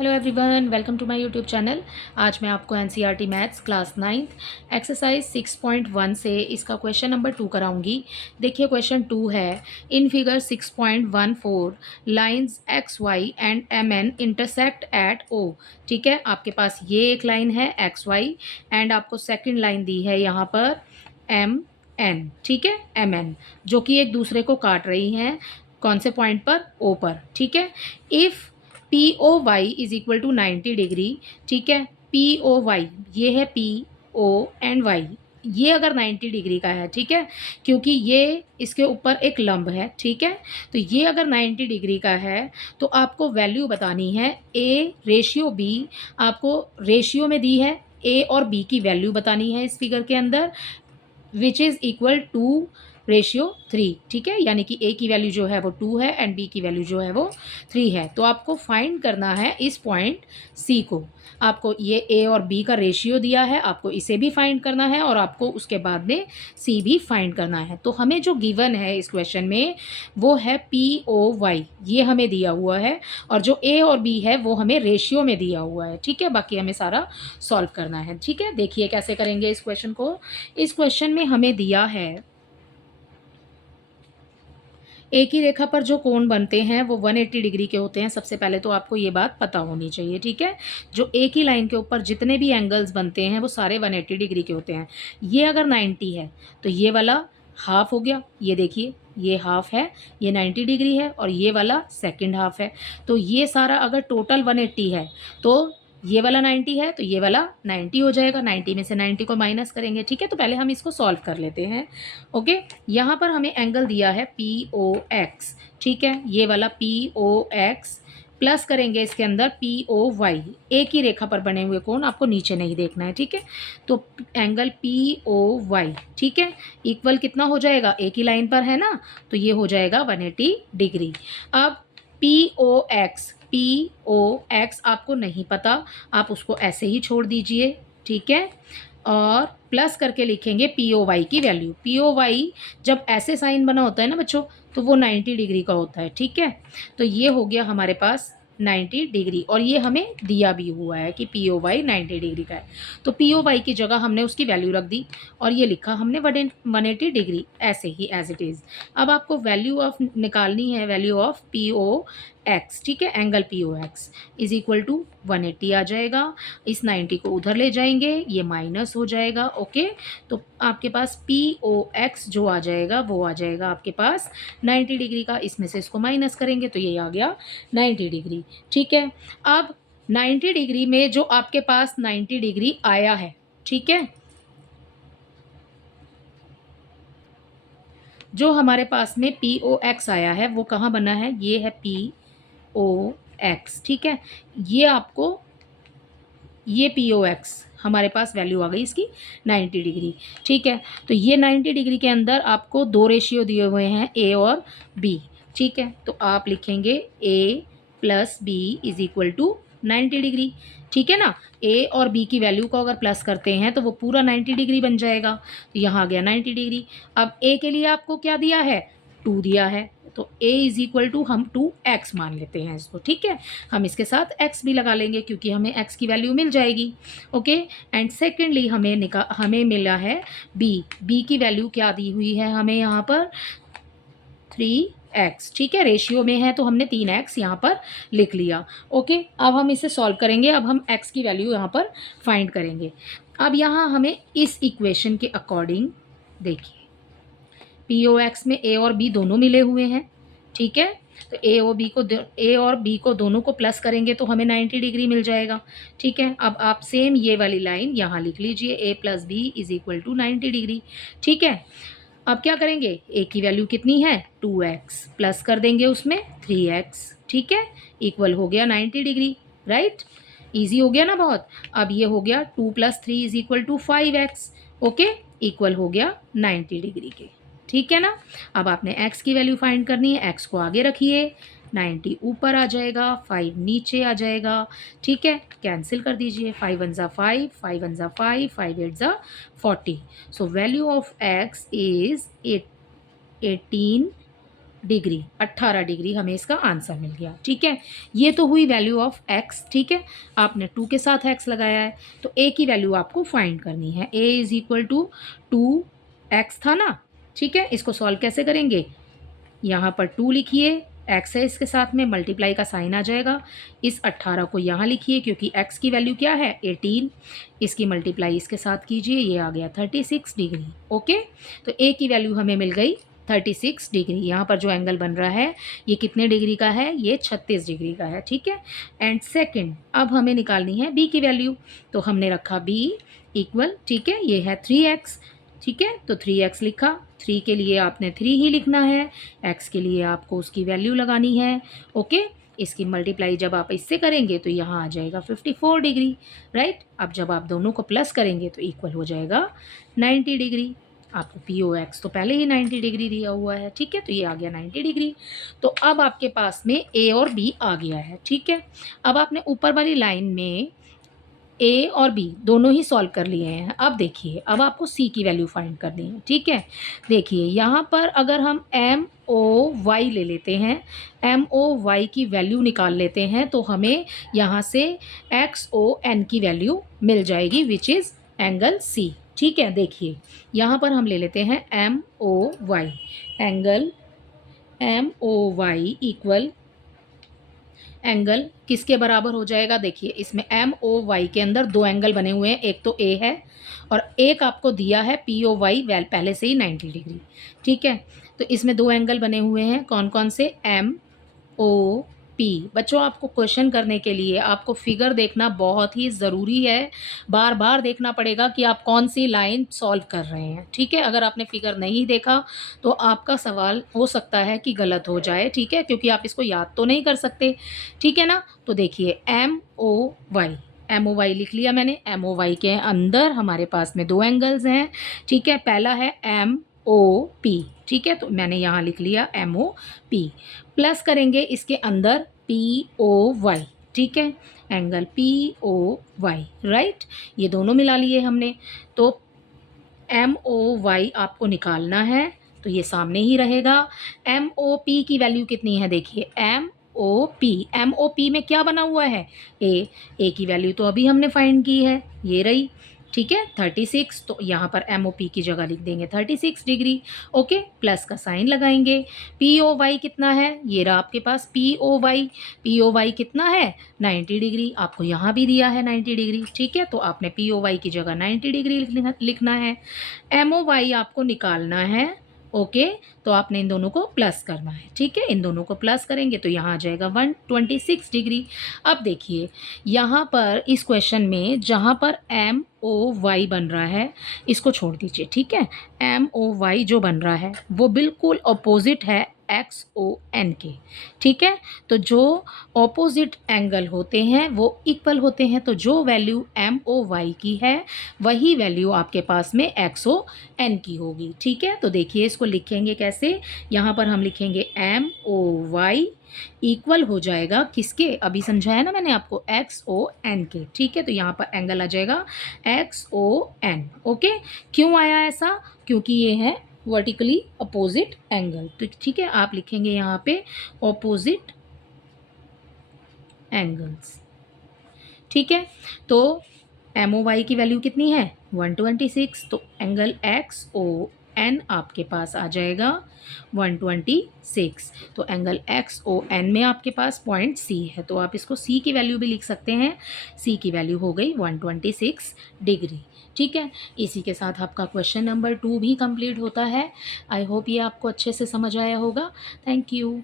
Hello everyone, welcome to my YouTube channel. आज मैं आपको NCERT maths class 9th exercise 6.1 से इसका क्वेश्चन नंबर 2 कराऊंगी। देखिए क्वेश्चन 2 है, in figure 6.14 lines X Y and M N intersect at O. ठीक है, आपके पास ये एक लाइन है एक्स वाई एंड आपको सेकेंड लाइन दी है यहाँ पर एम एन। ठीक है, एम एन जो कि एक दूसरे को काट रही हैं। कौन से पॉइंट पर? ओ पर। ठीक है, if P O Y is equal to 90 degree. ठीक है, पी ओ वाई ये है पी ओ एंड वाई, ये अगर 90 डिग्री का है, ठीक है, क्योंकि ये इसके ऊपर एक लंब है। ठीक है, तो ये अगर 90 डिग्री का है तो आपको वैल्यू बतानी है ए रेशियो बी। आपको रेशियो में दी है ए और बी की वैल्यू बतानी है इस फिगर के अंदर, which is equal to ratio 3। ठीक है, यानी कि ए की वैल्यू जो है वो 2 है एंड बी की वैल्यू जो है वो 3 है। तो आपको फाइंड करना है इस पॉइंट सी को। आपको ये ए और बी का रेशियो दिया है, आपको इसे भी फाइंड करना है और आपको उसके बाद में सी भी फाइंड करना है। तो हमें जो गिवन है इस क्वेश्चन में वो है पी ओ वाई, ये हमें दिया हुआ है, और जो ए और बी है वो हमें रेशियो में दिया हुआ है। ठीक है, बाकी हमें सारा सॉल्व करना है। ठीक है, देखिए कैसे करेंगे इस क्वेश्चन को। इस क्वेश्चन में हमें दिया है एक ही रेखा पर जो कोण बनते हैं वो 180 डिग्री के होते हैं। सबसे पहले तो आपको ये बात पता होनी चाहिए। ठीक है, जो एक ही लाइन के ऊपर जितने भी एंगल्स बनते हैं वो सारे 180 डिग्री के होते हैं। ये अगर 90 है तो ये वाला हाफ हो गया, ये देखिए ये हाफ है, ये 90 डिग्री है, और ये वाला सेकंड हाफ है। तो ये सारा अगर टोटल 180 है तो ये वाला 90 है तो ये वाला 90 हो जाएगा। 90 में से 90 को माइनस करेंगे। ठीक है, तो पहले हम इसको सॉल्व कर लेते हैं। ओके, यहाँ पर हमें एंगल दिया है पी ओ एक्स। ठीक है, ये वाला पी ओ एक्स प्लस करेंगे इसके अंदर पी ओ वाई। एक ही रेखा पर बने हुए कोण, आपको नीचे नहीं देखना है। ठीक है, तो एंगल पी ओ वाई, ठीक है, इक्वल कितना हो जाएगा? एक ही लाइन पर है ना, तो ये हो जाएगा 180 डिग्री। अब P O X, P O X आपको नहीं पता, आप उसको ऐसे ही छोड़ दीजिए। ठीक है, और प्लस करके लिखेंगे पी ओ वाई की वैल्यू। पी ओ वाई जब ऐसे साइन बना होता है ना बच्चों, तो वो 90 डिग्री का होता है। ठीक है, तो ये हो गया हमारे पास 90 डिग्री, और ये हमें दिया भी हुआ है कि पी ओ वाई 90 डिग्री का है। तो पी ओ वाई की जगह हमने उसकी वैल्यू रख दी और ये लिखा हमने 180 डिग्री, ऐसे ही एज इट इज़। अब आपको वैल्यू ऑफ निकालनी है, value of P O X. ठीक है, angle P O X is equal to 180 आ जाएगा। इस 90 को उधर ले जाएंगे, ये माइनस हो जाएगा। ओके, तो आपके पास पी ओ एक्स जो आ जाएगा वो आ जाएगा आपके पास 90 डिग्री का। इसमें से इसको माइनस करेंगे तो ये आ गया 90 डिग्री। ठीक है, अब 90 डिग्री में जो आपके पास 90 डिग्री आया है, ठीक है, जो हमारे पास में पी ओ एक्स आया है वो कहाँ बना है? ये है पी ओ एक्स। ठीक है, ये आपको, ये पी ओ एक्स हमारे पास वैल्यू आ गई इसकी 90 डिग्री। ठीक है, तो ये 90 डिग्री के अंदर आपको दो रेशियो दिए हुए हैं, ए और बी। ठीक है, तो आप लिखेंगे A plus B is equal to 90 degree. ठीक है ना, ए और बी की वैल्यू को अगर प्लस करते हैं तो वो पूरा 90 डिग्री बन जाएगा। तो यहाँ आ गया 90 डिग्री। अब ए के लिए आपको क्या दिया है? 2 दिया है, तो a इज इक्वल टू हम 2x मान लेते हैं इसको। ठीक है, हम इसके साथ x भी लगा लेंगे क्योंकि हमें x की वैल्यू मिल जाएगी। ओके, एंड सेकेंडली हमें मिला है b की वैल्यू क्या दी हुई है हमें यहाँ पर? 3x। ठीक है, रेशियो में है तो हमने 3x यहाँ पर लिख लिया। ओके, अब हम इसे सॉल्व करेंगे। अब हम x की वैल्यू यहाँ पर फाइंड करेंगे। अब यहाँ हमें इस इक्वेशन के अकॉर्डिंग देखिए, पी ओ एक्स में ए और बी दोनों मिले हुए हैं। ठीक है, तो ए और बी को दोनों को प्लस करेंगे तो हमें 90 डिग्री मिल जाएगा। ठीक है, अब आप सेम ये वाली लाइन यहाँ लिख लीजिए, A plus B is equal to 90 degree. ठीक है, अब क्या करेंगे? ए की वैल्यू कितनी है? 2x प्लस कर देंगे उसमें 3x। ठीक है, इक्वल हो गया 90 डिग्री। राइट, ईजी हो गया ना बहुत। अब ये हो गया 2 + 3 is equal to 5x। Okay, equal हो गया 90 डिग्री के। ठीक है ना, अब आपने x की वैल्यू फाइंड करनी है। x को आगे रखिए, 90 ऊपर आ जाएगा, 5 नीचे आ जाएगा। ठीक है, कैंसिल कर दीजिए, 5 1 ज़ा 5, 5 1 ज़ा 5, 5 8 ज़ा 40। So value of x is 18 degree, 18 degree हमें इसका आंसर मिल गया। ठीक है, ये तो हुई वैल्यू ऑफ एक्स। ठीक है, आपने 2 के साथ एक्स लगाया है, तो ए की वैल्यू आपको फाइंड करनी है। ए इज इक्वल टू 2x था ना। ठीक है, इसको सॉल्व कैसे करेंगे, यहाँ पर 2 लिखिए, एक्स है इसके साथ में, मल्टीप्लाई का साइन आ जाएगा। इस 18 को यहाँ लिखिए क्योंकि एक्स की वैल्यू क्या है 18, इसकी मल्टीप्लाई इसके साथ कीजिए, ये आ गया 36 डिग्री। ओके, तो ए की वैल्यू हमें मिल गई 36 डिग्री। यहाँ पर जो एंगल बन रहा है ये कितने डिग्री का है, ये 36 डिग्री का है। ठीक है, एंड सेकेंड अब हमें निकालनी है बी की वैल्यू, तो हमने रखा बी इक्वल, ठीक है, ये है 3x। ठीक है, तो 3x लिखा, 3 के लिए आपने 3 ही लिखना है, x के लिए आपको उसकी वैल्यू लगानी है। ओके, इसकी मल्टीप्लाई जब आप इससे करेंगे तो यहाँ आ जाएगा 54 डिग्री, राइट। अब जब आप दोनों को प्लस करेंगे तो इक्वल हो जाएगा 90 डिग्री। आपको पी ओ एक्स तो पहले ही 90 डिग्री दिया हुआ है। ठीक है, तो ये आ गया 90 डिग्री। तो अब आपके पास में ए और बी आ गया है। ठीक है, अब आपने ऊपर वाली लाइन में ए और बी दोनों ही सॉल्व कर लिए हैं। अब देखिए, अब आपको सी की वैल्यू फाइंड करनी है। ठीक है, देखिए यहाँ पर अगर हम एम ओ वाई ले लेते हैं, एम ओ वाई की वैल्यू निकाल लेते हैं, तो हमें यहाँ से एक्स ओ एन की वैल्यू मिल जाएगी, विच इज़ एंगल सी। ठीक है, देखिए यहाँ पर हम ले लेते हैं M O Y, angle M O Y equal angle किसके बराबर हो जाएगा, देखिए इसमें एम ओ वाई के अंदर दो एंगल बने हुए हैं, एक तो ए है और एक आपको दिया है पी ओ वाई वेल पहले से ही 90 डिग्री। ठीक है, तो इसमें दो एंगल बने हुए हैं, कौन कौन से, एम ओ पी। बच्चों, आपको क्वेश्चन करने के लिए आपको फिगर देखना बहुत ही ज़रूरी है, बार बार देखना पड़ेगा कि आप कौन सी लाइन सॉल्व कर रहे हैं। ठीक है, अगर आपने फिगर नहीं देखा तो आपका सवाल हो सकता है कि गलत हो जाए। ठीक है, क्योंकि आप इसको याद तो नहीं कर सकते। ठीक है ना, तो देखिए M O Y, M O Y लिख लिया मैंने। एम ओ वाई के अंदर हमारे पास में दो एंगल्स हैं। ठीक है, पहला है एम ओ पी। ठीक है, तो मैंने यहाँ लिख लिया एम ओ पी, प्लस करेंगे इसके अंदर पी ओ वाई। ठीक है, angle P O Y, right, ये दोनों मिला लिए हमने। तो एम ओ वाई आपको निकालना है, तो ये सामने ही रहेगा। एम ओ पी की वैल्यू कितनी है, देखिए M O P, M O P में क्या बना हुआ है, ए की वैल्यू तो अभी हमने फाइंड की है, ये रही। ठीक है, 36, तो यहाँ पर एम ओ पी की जगह लिख देंगे 36 डिग्री। ओके, प्लस का साइन लगाएंगे। पी ओ वाई कितना है, ये रहा आपके पास पी ओ वाई कितना है 90 डिग्री, आपको यहाँ भी दिया है 90 डिग्री। ठीक है, तो आपने पी ओ वाई की जगह 90 डिग्री लिखना है। एम ओ वाई आपको निकालना है। ओके, तो आपने इन दोनों को प्लस करना है। ठीक है, इन दोनों को प्लस करेंगे तो यहाँ आ जाएगा 126 डिग्री। अब देखिए यहाँ पर इस क्वेश्चन में जहाँ पर एम ओ वाई बन रहा है इसको छोड़ दीजिए। ठीक है, एम ओ वाई जो बन रहा है वो बिल्कुल अपोजिट है एक्स ओ एन के। ठीक है, तो जो ऑपोजिट एंगल होते हैं वो इक्वल होते हैं, तो जो वैल्यू एम ओ वाई की है वही वैल्यू आपके पास में एक्स ओ एन की होगी। ठीक है, तो देखिए इसको लिखेंगे कैसे, यहाँ पर हम लिखेंगे एम ओ वाई इक्वल हो जाएगा किसके, अभी समझाया ना मैंने आपको, एक्स ओ एन के। ठीक है, तो यहाँ पर एंगल आ जाएगा एक्स ओ एन। ओके, क्यों आया ऐसा, क्योंकि ये है वर्टिकली अपोजिट एंगल। तो ठीक है, आप लिखेंगे यहाँ पे अपोजिट एंगल्स। ठीक है, तो एम ओ वाई की वैल्यू कितनी है 126, तो एंगल एक्स ओ एन आपके पास आ जाएगा 126। तो एंगल एक्स ओ एन में आपके पास पॉइंट सी है, तो आप इसको सी की वैल्यू भी लिख सकते हैं। सी की वैल्यू हो गई 126 डिग्री। ठीक है, इसी के साथ आपका क्वेश्चन नंबर 2 भी कंप्लीट होता है। आई होप ये आपको अच्छे से समझ आया होगा। Thank you.